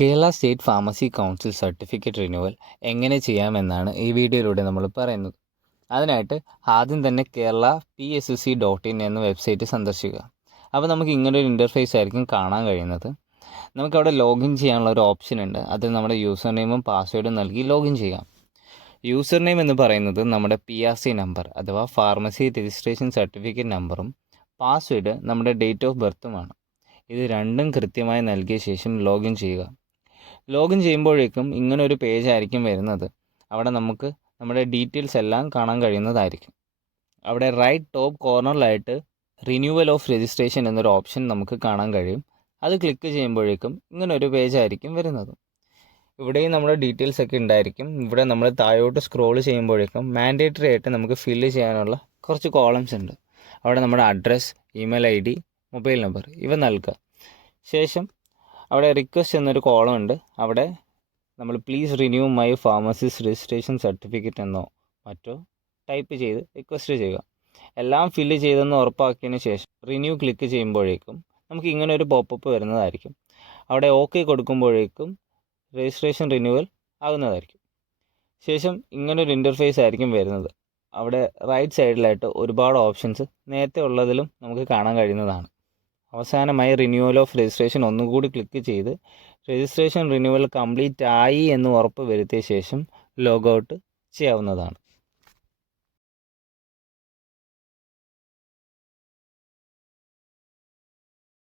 Kerala state pharmacy council certificate renewal എങ്ങനെ ചെയ്യാമെന്നാണ് ഈ വീഡിയോയിലൂടെ നമ്മൾ പറയുന്നത്. അതിനായിട്ട് ആദ്യം തന്നെ kerala.pssc.in എന്ന വെബ്സൈറ്റ് സന്ദർശിക്കുക. അപ്പോൾ നമുക്ക് ഇങ്ങനൊരു ഇൻ്റർഫേസ് ആയിരിക്കും കാണാൻ കഴിയുന്നത്. നമുക്കവിടെ ലോഗിൻ ചെയ്യാനുള്ള ഒരു ഓപ്ഷൻ ഉണ്ട്. അതിൽ നമ്മുടെ യൂസർ നെയിമും പാസ്വേഡും നൽകി ലോഗിൻ ചെയ്യാം. യൂസർ നെയിം എന്ന് പറയുന്നത് നമ്മുടെ PRC നമ്പർ അഥവാ ഫാർമസി രജിസ്ട്രേഷൻ സർട്ടിഫിക്കറ്റ് നമ്പറും പാസ്വേഡ് നമ്മുടെ ഡേറ്റ് ഓഫ് ബർത്തുമാണ്. ഇത് രണ്ടും കൃത്യമായി നൽകിയ ശേഷം ലോഗിൻ ചെയ്യുക. ലോഗിൻ ചെയ്യുമ്പോഴേക്കും ഇങ്ങനൊരു പേജ് ആയിരിക്കും വരുന്നത്. അവിടെ നമുക്ക് നമ്മുടെ ഡീറ്റെയിൽസ് എല്ലാം കാണാൻ കഴിയുന്നതായിരിക്കും. അവിടെ റൈറ്റ് ടോപ്പ് കോർണറിലായിട്ട് റിന്യൂവൽ ഓഫ് രജിസ്ട്രേഷൻ എന്നൊരു ഓപ്ഷൻ നമുക്ക് കാണാൻ കഴിയും. അത് ക്ലിക്ക് ചെയ്യുമ്പോഴേക്കും ഇങ്ങനൊരു പേജ് ആയിരിക്കും വരുന്നത്. ഇവിടെയും നമ്മുടെ ഡീറ്റെയിൽസ് ഒക്കെ ഉണ്ടായിരിക്കും. ഇവിടെ നമ്മൾ താഴോട്ട് സ്ക്രോൾ ചെയ്യുമ്പോഴേക്കും മാൻഡേറ്ററി ആയിട്ട് നമുക്ക് ഫില്ല് ചെയ്യാനുള്ള കുറച്ച് കോളംസ് ഉണ്ട്. അവിടെ നമ്മുടെ address, email ID, mobile number ഇവ നൽകുക. ശേഷം അവിടെ റിക്വസ്റ്റ് എന്നൊരു കോളം ഉണ്ട്. അവിടെ നമ്മൾ please renew my pharmacist registration certificate എന്നോ മറ്റോ ടൈപ്പ് ചെയ്ത് റിക്വസ്റ്റ് ചെയ്യുക. എല്ലാം ഫില്ല് ചെയ്തെന്ന് ഉറപ്പാക്കിയതിന് ശേഷം റിന്യൂ ക്ലിക്ക് ചെയ്യുമ്പോഴേക്കും നമുക്ക് ഇങ്ങനെ ഒരു പോപ്പപ്പ് വരുന്നതായിരിക്കും. അവിടെ ഓക്കെ കൊടുക്കുമ്പോഴേക്കും രജിസ്ട്രേഷൻ റിന്യൂവൽ ആകുന്നതായിരിക്കും. ശേഷം ഇങ്ങനൊരു ഇൻ്റർഫേസ് ആയിരിക്കും വരുന്നത്. അവിടെ റൈറ്റ് സൈഡിലായിട്ട് ഒരുപാട് ഓപ്ഷൻസ് നേരത്തെ ഉള്ളതിലും നമുക്ക് കാണാൻ കഴിയുന്നതാണ്. അവസാനമായി റിന്യൂവൽ ഓഫ് രജിസ്ട്രേഷൻ ഒന്നുകൂടി ക്ലിക്ക് ചെയ്ത് രജിസ്ട്രേഷൻ റിന്യൂവൽ കംപ്ലീറ്റ് ആയി എന്ന് ഉറപ്പ് വരുത്തിയ ശേഷം ലോഗ് ഔട്ട് ചെയ്യാവുന്നതാണ്.